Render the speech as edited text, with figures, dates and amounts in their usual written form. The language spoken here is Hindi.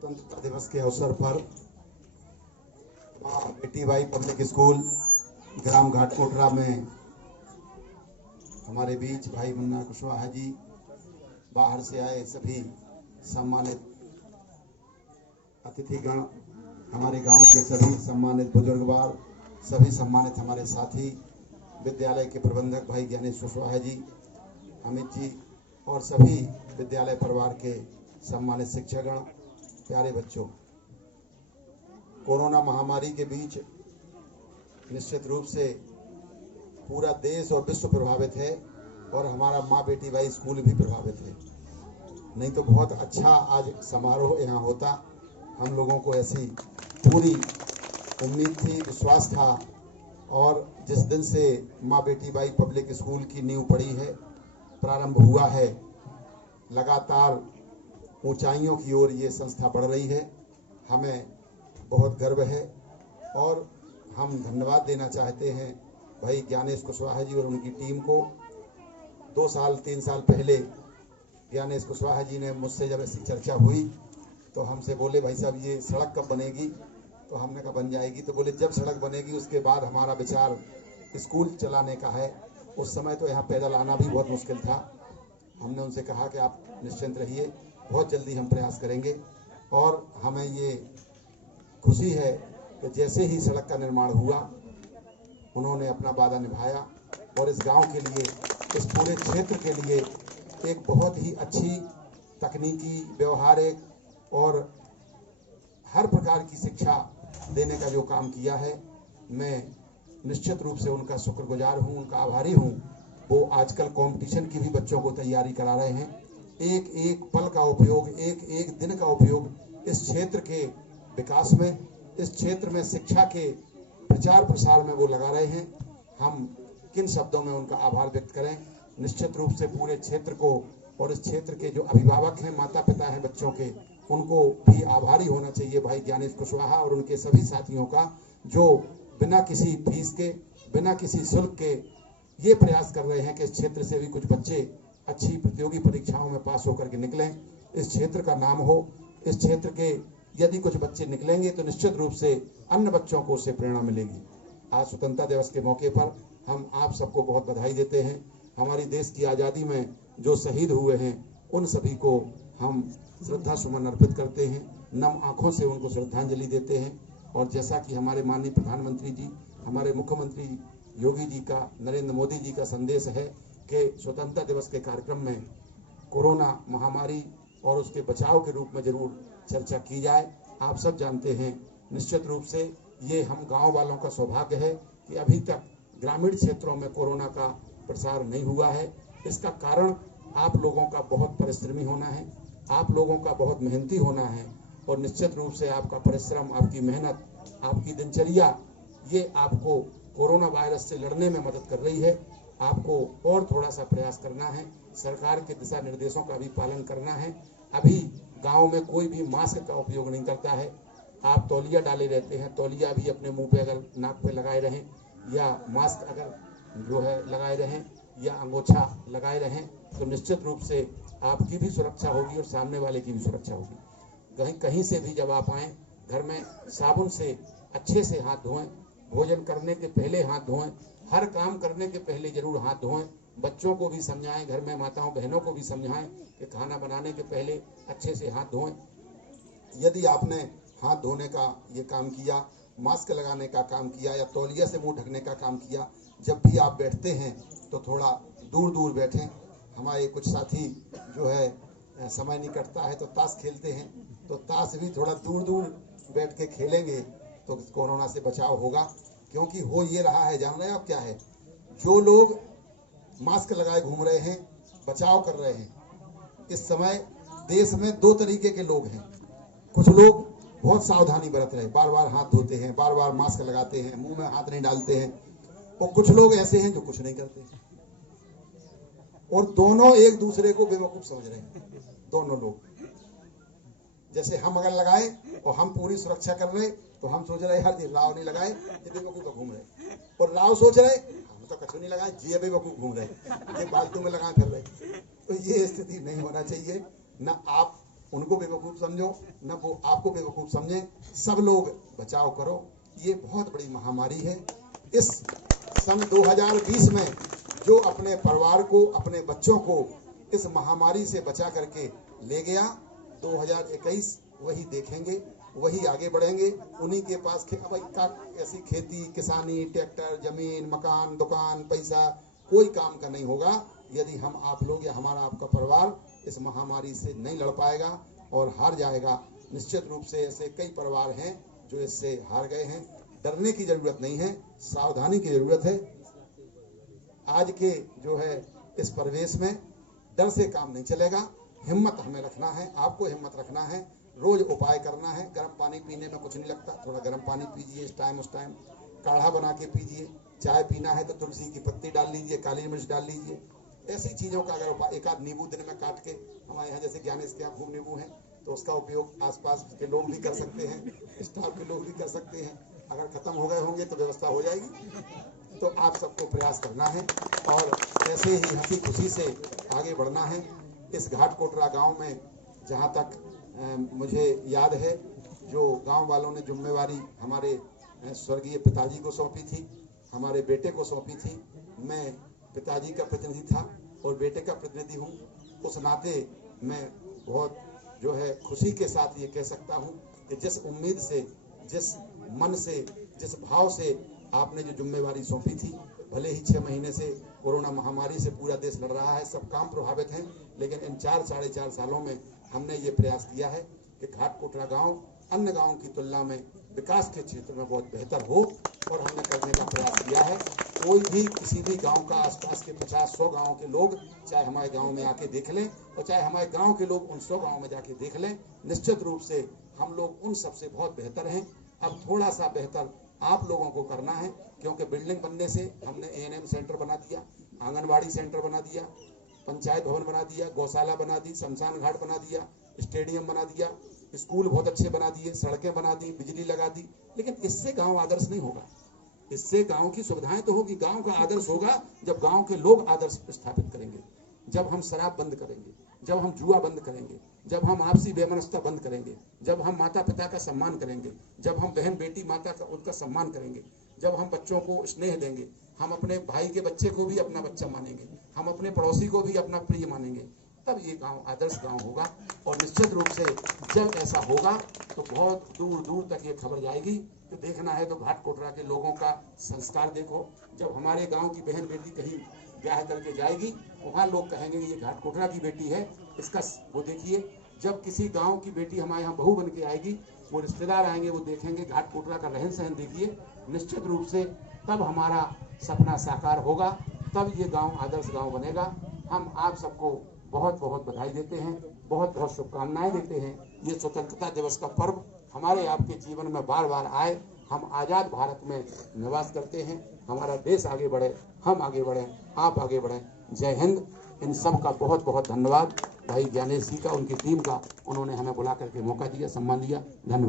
स्वतंत्रता दिवस के अवसर पर माँ बेटी बाई पब्लिक स्कूल ग्राम घाटकोटरा में हमारे बीच भाई मुन्ना कुशवाहा जी, बाहर से आए सभी सम्मानित अतिथिगण, हमारे गांव के सभी सम्मानित बुजुर्गवार, सभी सम्मानित हमारे साथी, विद्यालय के प्रबंधक भाई ज्ञानेश कुशवाहा जी, अमित जी और सभी विद्यालय परिवार के सम्मानित शिक्षकगण, प्यारे बच्चों, कोरोना महामारी के बीच निश्चित रूप से पूरा देश और विश्व प्रभावित है और हमारा माँ बेटी बाई स्कूल भी प्रभावित है। नहीं तो बहुत अच्छा आज समारोह यहाँ होता। हम लोगों को ऐसी पूरी उम्मीद थी, विश्वास था और जिस दिन से माँ बेटी बाई पब्लिक स्कूल की नींव पड़ी है, प्रारंभ हुआ है, लगातार ऊंचाइयों की ओर ये संस्था बढ़ रही है। हमें बहुत गर्व है और हम धन्यवाद देना चाहते हैं भाई ज्ञानेश कुशवाहा जी और उनकी टीम को। 2 साल 3 साल पहले ज्ञानेश कुशवाहा जी ने मुझसे जब ऐसी चर्चा हुई तो हमसे बोले, भाई साहब ये सड़क कब बनेगी? तो हमने कहा बन जाएगी। तो बोले जब सड़क बनेगी उसके बाद हमारा विचार स्कूल चलाने का है। उस समय तो यहाँ पैदल आना भी बहुत मुश्किल था। हमने उनसे कहा कि आप निश्चिंत रहिए, बहुत जल्दी हम प्रयास करेंगे। और हमें ये खुशी है कि जैसे ही सड़क का निर्माण हुआ उन्होंने अपना वादा निभाया और इस गांव के लिए, इस पूरे क्षेत्र के लिए एक बहुत ही अच्छी तकनीकी, व्यवहारिक और हर प्रकार की शिक्षा देने का जो काम किया है, मैं निश्चित रूप से उनका शुक्रगुजार हूँ, उनका आभारी हूँ। वो आजकल कंपटीशन की भी बच्चों को तैयारी करा रहे हैं। एक एक पल का उपयोग, एक एक दिन का उपयोग इस क्षेत्र के विकास में, इस क्षेत्र में शिक्षा के प्रचार प्रसार में वो लगा रहे हैं। हम किन शब्दों में उनका आभार व्यक्त करें? निश्चित रूप से पूरे क्षेत्र को और इस क्षेत्र के जो अभिभावक हैं, माता पिता हैं बच्चों के, उनको भी आभारी होना चाहिए भाई ज्ञानेश कुशवाहा और उनके सभी साथियों का, जो बिना किसी फीस के, बिना किसी शुल्क के ये प्रयास कर रहे हैं कि इस क्षेत्र से भी कुछ बच्चे अच्छी प्रतियोगी परीक्षाओं में पास होकर के निकलें, इस क्षेत्र का नाम हो। इस क्षेत्र के यदि कुछ बच्चे निकलेंगे तो निश्चित रूप से अन्य बच्चों को उससे प्रेरणा मिलेगी। आज स्वतंत्रता दिवस के मौके पर हम आप सबको बहुत बधाई देते हैं। हमारी देश की आज़ादी में जो शहीद हुए हैं उन सभी को हम श्रद्धा सुमन अर्पित करते हैं, नम आँखों से उनको श्रद्धांजलि देते हैं। और जैसा कि हमारे माननीय प्रधानमंत्री जी, हमारे मुख्यमंत्री योगी जी का, नरेंद्र मोदी जी का संदेश है कि स्वतंत्रता दिवस के कार्यक्रम में कोरोना महामारी और उसके बचाव के रूप में जरूर चर्चा की जाए। आप सब जानते हैं, निश्चित रूप से ये हम गांव वालों का सौभाग्य है कि अभी तक ग्रामीण क्षेत्रों में कोरोना का प्रसार नहीं हुआ है। इसका कारण आप लोगों का बहुत परिश्रमी होना है, आप लोगों का बहुत मेहनती होना है और निश्चित रूप से आपका परिश्रम, आपकी मेहनत, आपकी दिनचर्या, ये आपको कोरोना वायरस से लड़ने में मदद कर रही है। आपको और थोड़ा सा प्रयास करना है, सरकार के दिशा निर्देशों का भी पालन करना है। अभी गांव में कोई भी मास्क का उपयोग नहीं करता है। आप तौलिया डाले रहते हैं, तौलिया भी अपने मुंह पे अगर नाक पे लगाए रहें या मास्क अगर जो है लगाए रहें या अंगोछा लगाए रहें तो निश्चित रूप से आपकी भी सुरक्षा होगी और सामने वाले की भी सुरक्षा होगी। कहीं से भी जब आप आएँ, घर में साबुन से अच्छे से हाथ धोएं, भोजन करने के पहले हाथ धोएं, हर काम करने के पहले जरूर हाथ धोएं। बच्चों को भी समझाएं, घर में माताओं बहनों को भी समझाएं कि खाना बनाने के पहले अच्छे से हाथ धोएं। यदि आपने हाथ धोने का ये काम किया, मास्क लगाने का काम किया या तौलिया से मुंह ढकने का काम किया, जब भी आप बैठते हैं तो थोड़ा दूर दूर बैठें। हमारे कुछ साथी जो है समय नहीं कटता है तो ताश खेलते हैं, तो ताश भी थोड़ा दूर दूर बैठ के खेलेंगे तो कोरोना से बचाव होगा। क्योंकि हो ये रहा है, जान रहे हैं आप क्या है, जो लोग मास्क लगाए घूम रहे हैं, बचाव कर रहे हैं, इस समय देश में 2 तरीके के लोग हैं। कुछ लोग बहुत सावधानी बरत रहे हैं, बार बार हाथ धोते हैं, बार बार मास्क लगाते हैं, मुंह में हाथ नहीं डालते हैं, और कुछ लोग ऐसे हैं जो कुछ नहीं करते हैं। और दोनों एक दूसरे को बेवकूफ समझ रहे हैं। दोनों लोग, जैसे हम अगर लगाए और हम पूरी सुरक्षा कर रहे तो हम सोच रहे यार ये राव नहीं लगाए, ये बेवकूफ का घूम रहे, और राव सोच रहे हम तो कछु नहीं लगाए, ये बेवकूफ घूम रहे, ये फालतू में लगाए फिर रहे। तो ये स्थिति नहीं होना चाहिए। न आप उनको बेवकूफ़ समझो, न वो आपको बेवकूफ़ समझें। सब लोग बचाव करो। ये बहुत बड़ी महामारी है। इस सन 2020 में जो अपने परिवार को, अपने बच्चों को इस महामारी से बचा करके ले गया, 2021 वही देखेंगे, वही आगे बढ़ेंगे। उन्हीं के पास ऐसी खेती, किसानी, ट्रैक्टर, जमीन, मकान, दुकान, पैसा, कोई काम का नहीं होगा यदि हम आप लोग या हमारा आपका परिवार इस महामारी से नहीं लड़ पाएगा और हार जाएगा। निश्चित रूप से ऐसे कई परिवार हैं जो इससे हार गए हैं। डरने की जरूरत नहीं है, सावधानी की जरूरत है। आज के जो है इस परिवेश में डर से काम नहीं चलेगा। हिम्मत हमें रखना है, आपको हिम्मत रखना है, रोज उपाय करना है। गर्म पानी पीने में कुछ नहीं लगता, थोड़ा गर्म पानी पीजिए इस टाइम उस टाइम, काढ़ा बना के पीजिए। चाय पीना है तो तुलसी की पत्ती डाल लीजिए, काली मिर्च डाल लीजिए। ऐसी चीज़ों का अगर उपाय, एक आध नींबू दिन में काट के, हमारे यहाँ जैसे ज्ञानेश के यहाँ खूब नींबू है तो उसका उपयोग आसपास के लोग भी कर सकते हैं, स्टाफ के लोग भी कर सकते हैं। अगर खत्म हो गए होंगे तो व्यवस्था हो जाएगी। तो आप सबको प्रयास करना है और ऐसे ही हंसी खुशी से आगे बढ़ना है। इस घाटकोटरा गांव में जहां तक मुझे याद है, जो गांव वालों ने जिम्मेवारी हमारे स्वर्गीय पिताजी को सौंपी थी, हमारे बेटे को सौंपी थी। मैं पिताजी का प्रतिनिधि था और बेटे का प्रतिनिधि हूँ। उस नाते मैं बहुत जो है खुशी के साथ ये कह सकता हूँ कि जिस उम्मीद से, जिस मन से, जिस भाव से आपने जो जिम्मेवारी सौंपी थी, भले ही 6 महीने से कोरोना महामारी से पूरा देश लड़ रहा है, सब काम प्रभावित हैं, लेकिन इन 4-4.5 सालों में हमने ये प्रयास किया है कि घाटकोटरा गांव अन्य गांवों की तुलना में विकास के क्षेत्र में बहुत बेहतर हो और हमने करने का प्रयास किया है। कोई भी किसी भी गांव का, आसपास के 50-100 गांवों के लोग चाहे हमारे गांव में आके देख लें और चाहे हमारे गांव के लोग उन 100 गांव में जाके देख लें, निश्चित रूप से हम लोग उन सबसे बहुत बेहतर हैं। अब थोड़ा सा बेहतर आप लोगों को करना है, क्योंकि बिल्डिंग बनने से हमने ANM सेंटर बना दिया, आंगनबाड़ी सेंटर बना दिया, पंचायत भवन बना दिया, गौशाला बना दी, शमशान घाट बना दिया, स्टेडियम बना दिया, स्कूल बहुत अच्छे बना दिए, सड़कें बना दी, बिजली लगा दी। लेकिन इससे गांव आदर्श नहीं होगा। इससे गांव की सुविधाएं तो होगी, गांव का आदर्श होगा जब गांव के लोग आदर्श स्थापित करेंगे, जब हम शराब बंद करेंगे, जब हम जुआ बंद करेंगे, जब हम आपसी बेमनस्ता बंद करेंगे, जब हम माता पिता का सम्मान करेंगे, जब हम बहन बेटी माता का उनका सम्मान करेंगे, जब हम बच्चों को स्नेह देंगे, हम अपने भाई के बच्चे को भी अपना बच्चा मानेंगे, हम अपने पड़ोसी को भी अपना प्रिय मानेंगे, तब ये गांव आदर्श गांव होगा। और निश्चित रूप से जब ऐसा होगा तो बहुत दूर दूर तक ये खबर जाएगी। तो देखना है तो घाटकोटरा के लोगों का संस्कार देखो। जब हमारे गांव की बहन बेटी कहीं ब्याह करके जाएगी, वहाँ लोग कहेंगे ये घाटकोटरा की बेटी है, इसका वो देखिए। जब किसी गांव की बेटी हमारे यहाँ बहू बन के आएगी, वो रिश्तेदार आएंगे, वो देखेंगे घाटकोटरा का रहन सहन देखिए, निश्चित रूप से तब हमारा सपना साकार होगा, तब ये गांव आदर्श गांव बनेगा। हम आप सबको बहुत बहुत बधाई देते हैं, बहुत बहुत शुभकामनाएं देते हैं। ये स्वतंत्रता दिवस का पर्व हमारे आपके जीवन में बार बार आए। हम आज़ाद भारत में निवास करते हैं, हमारा देश आगे बढ़े, हम आगे बढ़ें, आप आगे बढ़ें। जय हिंद। इन सब का बहुत बहुत धन्यवाद भाई ज्ञानेश जी का, उनकी टीम का, उन्होंने हमें बुला करके मौका दिया, सम्मान दिया। धन्यवाद।